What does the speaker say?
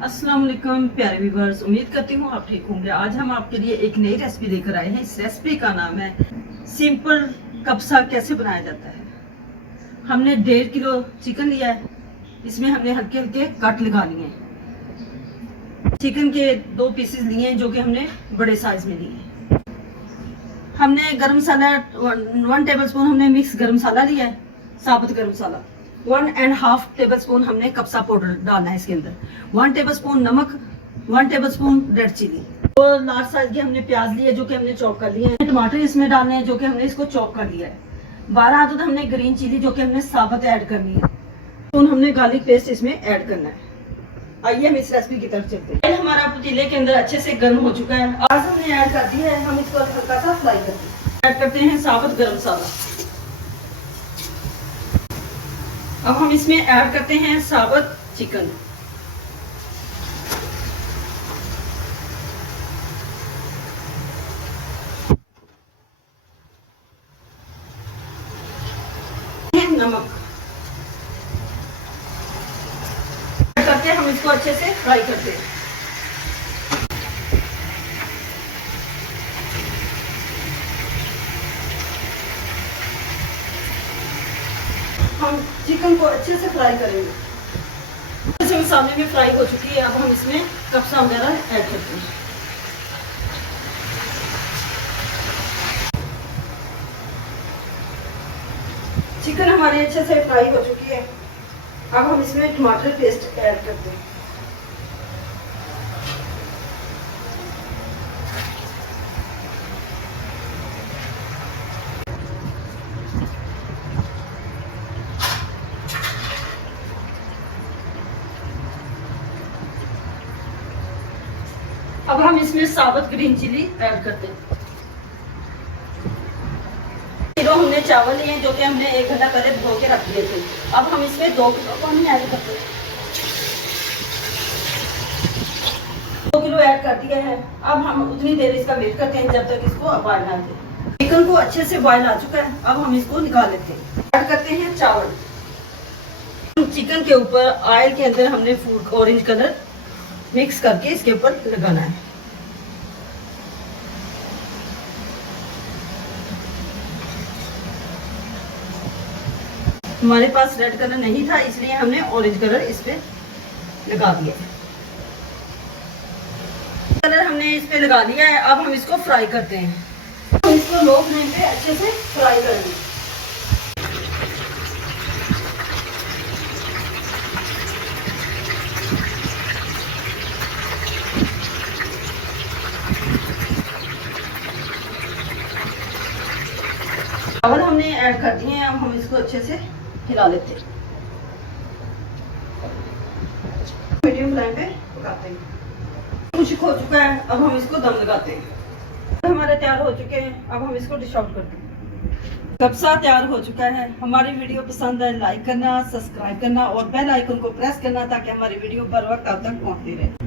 अस्सलाम वालेकुम प्यारे व्यूअर्स, उम्मीद करती हूँ आप ठीक होंगे। आज हम आपके लिए एक नई रेसिपी लेकर आए हैं। इस रेसिपी का नाम है सिंपल कब्सा। कैसे बनाया जाता है। हमने 1.5 किलो चिकन लिया है। इसमें हमने हल्के हल्के कट लगा लिए हैं। चिकन के 2 पीसेस लिए हैं जो कि हमने बड़े साइज में लिए हैं। हमने गरम मसाला 1 टेबल स्पून हमने मिक्स गरम मसाला लिया है, साबुत गरम मसाला। 1.5 टेबल स्पून हमने कब्सा पाउडर डालना है इसके अंदर। 1 टेबल स्पून नमक, 1 टेबल स्पून रेड चिली। तो लार्ज साइज के हमने प्याज लिए जो कि हमने चॉप कर लिए हैं। टमाटर इसमें डालने हैं जो कि हमने इसको चॉप कर लिया है। 12 अदद हमने ग्रीन चिली जो कि हमने साबुत ऐड करनी है। तो हमने गार्लिक पेस्ट इसमें ऐड करना है। आइए हम इस रेसिपी की तरफ चलते हैं। हमारा पतीले के अंदर अच्छे से गर्म हो चुका है। आज हमने ऐड कर दिया है, हम इसको हल्का सा फ्राई करते हैं। ऐड करते हैं साबुत गरम मसाला। अब हम इसमें ऐड करते हैं साबुत चिकन। नमक करते हैं, हम इसको अच्छे से फ्राई करते हैं। हम चिकन को अच्छे से फ्राई करेंगे। जैसे मसाले में फ्राई हो चुकी है, अब हम इसमें कब्सा वगैरह ऐड करते हैं। चिकन हमारी अच्छे से फ्राई हो चुकी है। अब हम इसमें टमाटर पेस्ट ऐड करते हैं। अब हम इसमें साबुत ग्रीन चिली ऐड करते हैं। किलो हमने चावल लिए हैं जो कि हमने 1 घंटा पहले भिगो के रख दिए थे। अब हम इसमें 2 किलो पानी ऐड करते हैं। 2 किलो ऐड कर दिया है। अब हम उतनी देर इसका वेट करते हैं जब तक इसको बॉयल ना दे। चिकन को अच्छे से बॉयल आ चुका है, अब हम इसको निकाल लेते हैं। ऐड करते हैं चावल। चिकन के ऊपर ऑयल के अंदर हमने फूड ऑरेंज कलर मिक्स करके इसके ऊपर लगाना है। हमारे पास रेड कलर नहीं था इसलिए हमने ऑरेंज कलर इस पे लगा दिया है। कलर हमने इस पे लगा दिया है। अब हम इसको फ्राई करते हैं। हम इसको लो फ्लेम पे अच्छे से फ्राई करेंगे। चावल हमने ऐड कर दिए हैं। अब हम इसको अच्छे से हिला लेते हैं। मीडियम फ्लेम पे पकाते हैं। कुछ हो चुका है, अब हम इसको दम लगाते हैं। हमारे तैयार हो चुके हैं, अब हम इसको डिश आउट करते हैं। कब्सा तैयार हो चुका है। हमारी वीडियो पसंद है लाइक करना, सब्सक्राइब करना और बेल आइकन को प्रेस करना ताकि हमारी वीडियो बर वक्त आप तक पहुंचती रहे।